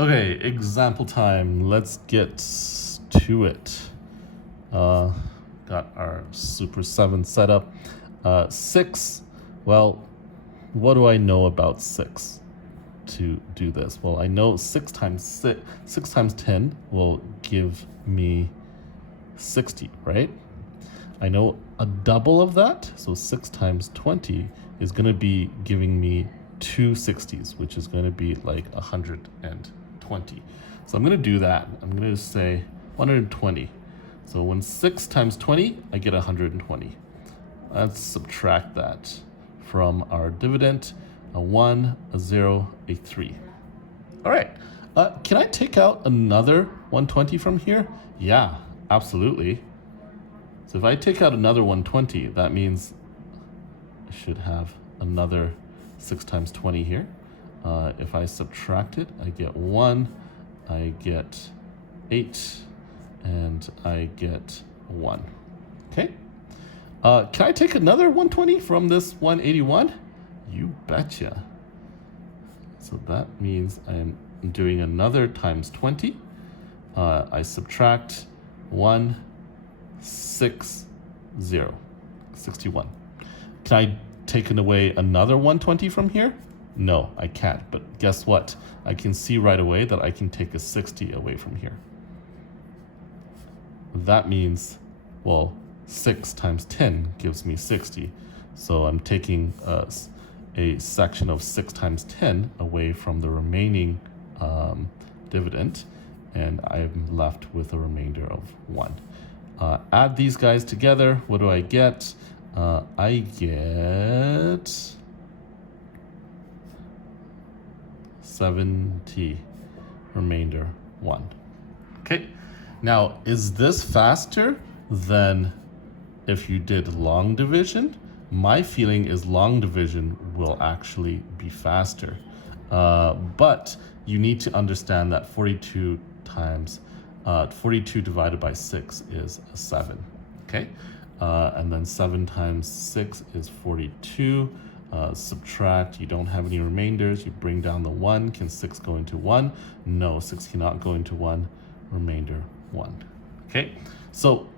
Okay, example time. Let's get to it. Got our Super 7 set up. 6, well, what do I know about 6 to do this? Well, I know 6 times 6 times 10 will give me 60, right? I know a double of that, so 6 times 20 is going to be giving me 2 60s, which is going to be like 120. So I'm going to do that. I'm going to say 120. So when 6 times 20, I get 120. Let's subtract that from our dividend. A 1, a 0, a 3. All right. Can I take out another 120 from here? Yeah, absolutely. So if I take out another 120, that means I should have another 6 times 20 here. If I subtract it, I get 1, I get 8, and I get 1. Okay. Can I take another 120 from this 181? You betcha. So that means I'm doing another times 20. I subtract 1, 6, 0, 61. Can I take away another 120 from here? No, I can't. But guess what? I can see right away that I can take a 60 away from here. That means, well, 6 times 10 gives me 60. So I'm taking a section of 6 times 10 away from the remaining dividend, and I'm left with a remainder of 1. Add these guys together. What do I get? I get 70, remainder 1. Okay, now is this faster than if you did long division? My feeling is long division will actually be faster. But you need to understand that 42 divided by 6 is 7. Okay? And then 7 times 6 is 42. Subtract, you don't have any remainders, you bring down the 1. Can 6 go into 1? No, 6 cannot go into 1. Remainder 1. Okay? So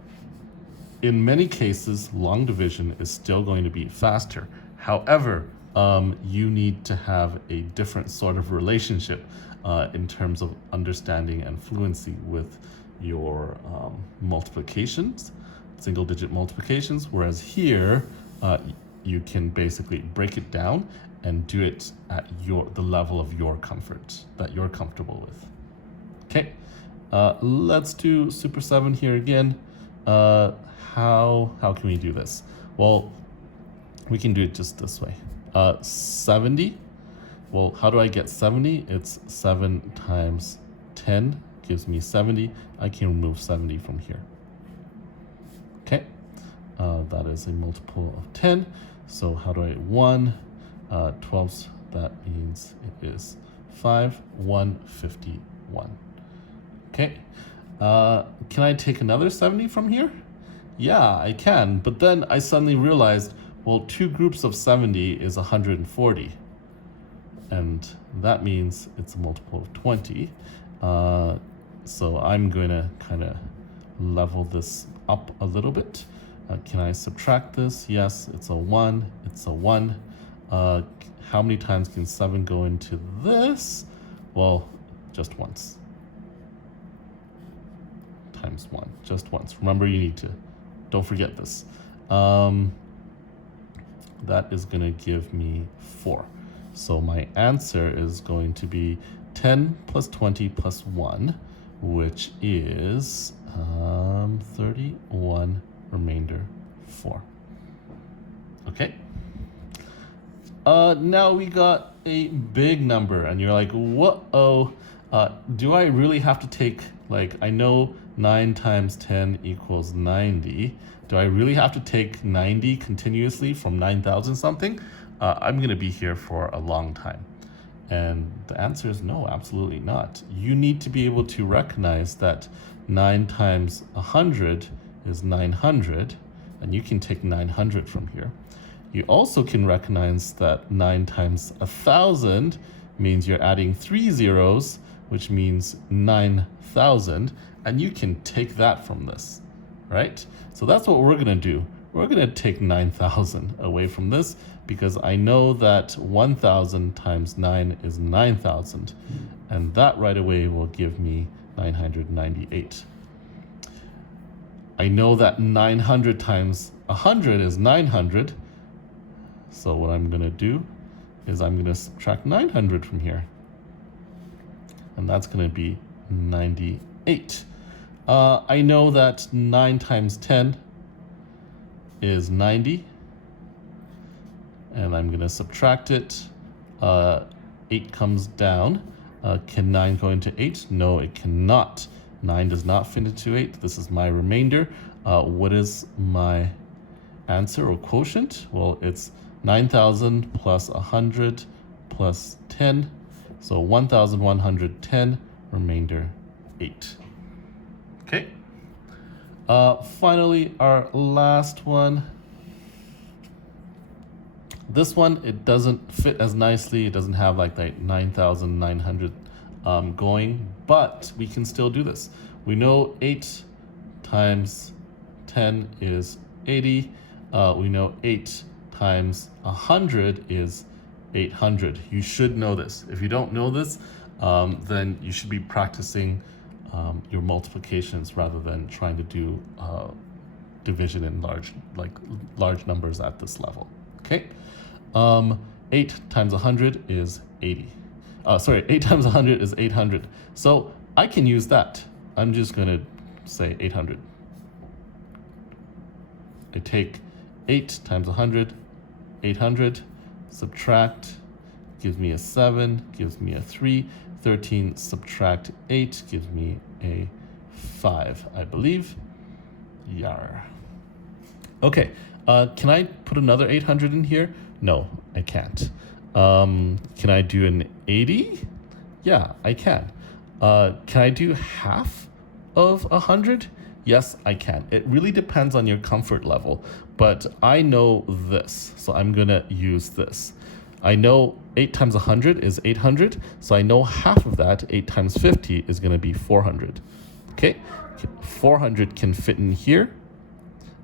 in many cases, long division is still going to be faster. However, you need to have a different sort of relationship in terms of understanding and fluency with your multiplications, single-digit multiplications, whereas here, you can basically break it down and do it at the level of your comfort, that you're comfortable with. Okay, let's do Super 7 here again. How can we do this? Well, we can do it just this way. 70. Well, how do I get 70? It's 7 times 10 gives me 70. I can remove 70 from here. Okay, that is a multiple of 10. So how do I 1? 12, that means it is 5, 151. Okay, can I take another 70 from here? Yeah, I can, but then I suddenly realized, well, 2 groups of 70 is 140. And that means it's a multiple of 20. So I'm going to kind of level this up a little bit. Can I subtract this? Yes, it's a 1. It's a 1. How many times can 7 go into this? Well, just once. Times 1, just once. Remember, you need to, don't forget this. That is going to give me 4. So my answer is going to be 10 plus 20 plus 1, which is 31, remainder 4. Okay. Now we got a big number, and you're like, whoa, do I really have to take, like, I know 9 times 10 equals 90. Do I really have to take 90 continuously from 9,000 something? I'm going to be here for a long time. And the answer is no, absolutely not. You need to be able to recognize that 9 times 100 is 900, and you can take 900 from here. You also can recognize that 9 times 1,000 means you're adding 3 zeros, which means 9,000, and you can take that from this, right? So that's what we're gonna do. We're gonna take 9,000 away from this because I know that 1,000 times 9 is 9,000, and that right away will give me 998. I know that 900 times 100 is 900, so what I'm gonna do is I'm gonna subtract 900 from here, and that's gonna be 98. I know that 9 times 10 is 90, and I'm gonna subtract it. 8 comes down. Can 9 go into 8? No, it cannot. 9 does not fit into 8. This is my remainder. What is my answer or quotient? Well, it's 9,000 plus 100 plus 10. So 1,110, remainder 8. Okay. Finally, our last one. This one, it doesn't fit as nicely. It doesn't have like that 9,900 going, but we can still do this. We know 8 times 10 is 80. We know 8 times 100 is 800. You should know this. If you don't know this, then you should be practicing your multiplications rather than trying to do division in large numbers at this level. Okay, 8 times 100 is 80. 8 times 100 is 800. So I can use that. I'm just gonna say 800. I take 8 times 100, 800, subtract, gives me a 7, gives me a 3, 13 subtract 8 gives me a 5, I believe. Yar. Okay, can I put another 800 in here? No, I can't. Can I do an 80? Yeah, I can. Can I do half of 100? Yes, I can. It really depends on your comfort level, but I know this, so I'm gonna use this. I know 8 times 100 is 800, so I know half of that, 8 times 50, is gonna be 400. Okay, 400 can fit in here,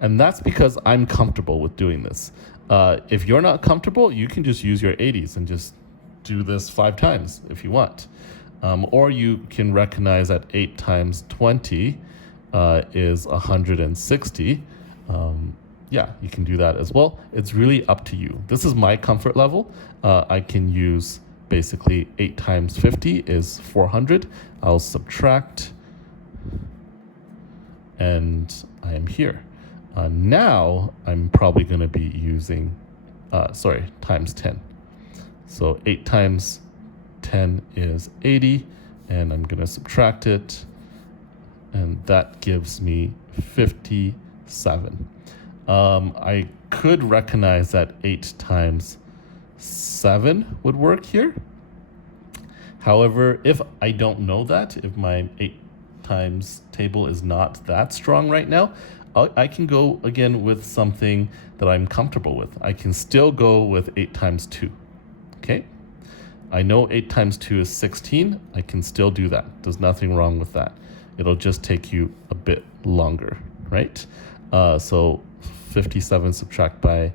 and that's because I'm comfortable with doing this. If you're not comfortable, you can just use your 80s and just do this 5 times if you want. Or you can recognize that 8 times 20 is 160. Yeah, you can do that as well. It's really up to you. This is my comfort level. I can use basically 8 times 50 is 400. I'll subtract, and I am here. Now I'm probably going to be using, times 10. So 8 times 10 is 80, and I'm going to subtract it, and that gives me 57. I could recognize that 8 times 7 would work here. However, if I don't know that, if my 8 times table is not that strong right now, I can go again with something that I'm comfortable with. I can still go with 8 times 2. Okay? I know 8 times 2 is 16. I can still do that. There's nothing wrong with that. It'll just take you a bit longer, right? So 57 subtract by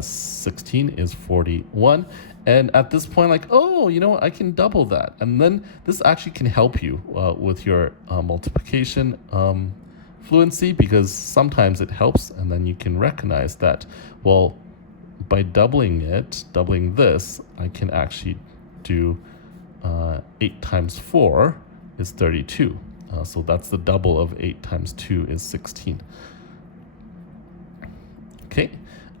16 is 41. And at this point, like, oh, you know what? I can double that. And then this actually can help you with your multiplication fluency, because sometimes it helps, and then you can recognize that, well, by doubling this, I can actually do 8 times 4 is 32. So that's the double of 8 times 2 is 16. Okay.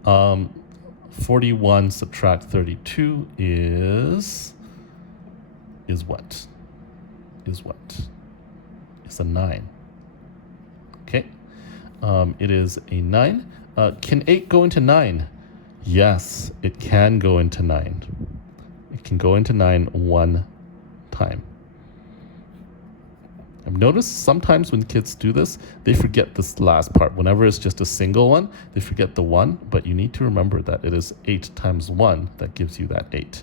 41 subtract 32 is what? It's a 9. Okay. It is a 9. Can 8 go into 9? Yes, it can go into 9. It can go into 9 one time. I've noticed sometimes when kids do this, they forget this last part. Whenever it's just a single one, they forget the 1, but you need to remember that it is 8 times 1 that gives you that 8.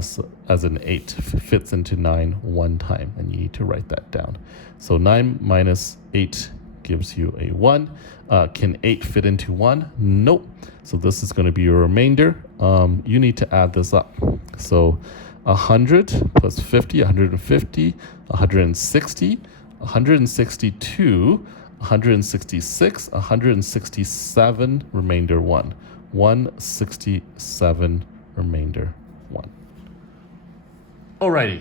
so as an 8 fits into 9 one time, and you need to write that down. So 9 minus 8 gives you a 1. Can 8 fit into 1? Nope. So this is going to be your remainder. You need to add this up. So 100 plus 50, 150, 160, 162, 166, 167, remainder 1. 167, remainder 1. Alrighty,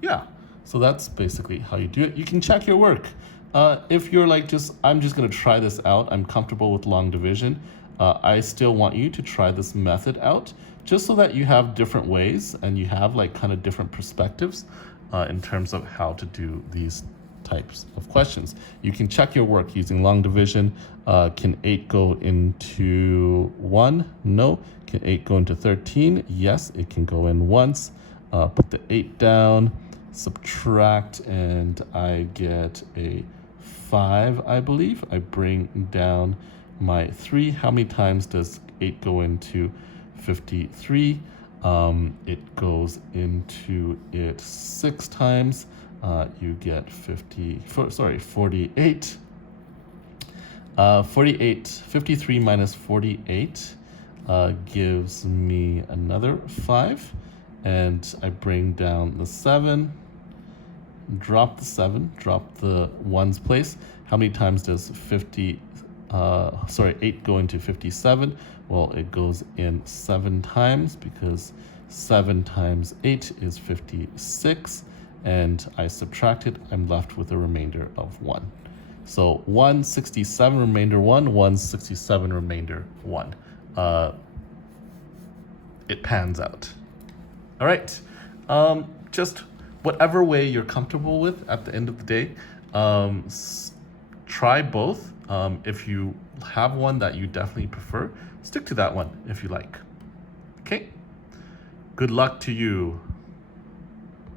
yeah, so that's basically how you do it. You can check your work. If you're like, I'm just gonna try this out, I'm comfortable with long division, I still want you to try this method out, just so that you have different ways and you have like kind of different perspectives in terms of how to do these types of questions. You can check your work using long division. Can 8 go into 1? No. Can 8 go into 13? Yes, it can go in once. Put the 8 down, subtract, and I get a 5, I believe. I bring down my 3. How many times does 8 go into 53? It goes into it 6 times. You get 48. 53 minus 48 gives me another 5. And I bring down the 7, drop the 7, drop the 1's place. How many times does 8 go into 57? Well, it goes in 7 times, because 7 times 8 is 56, and I subtract it, I'm left with a remainder of 1. So 167 remainder 1, 167 remainder 1. It pans out. All right, just whatever way you're comfortable with at the end of the day, try both. If you have one that you definitely prefer, stick to that one if you like. Okay, good luck to you.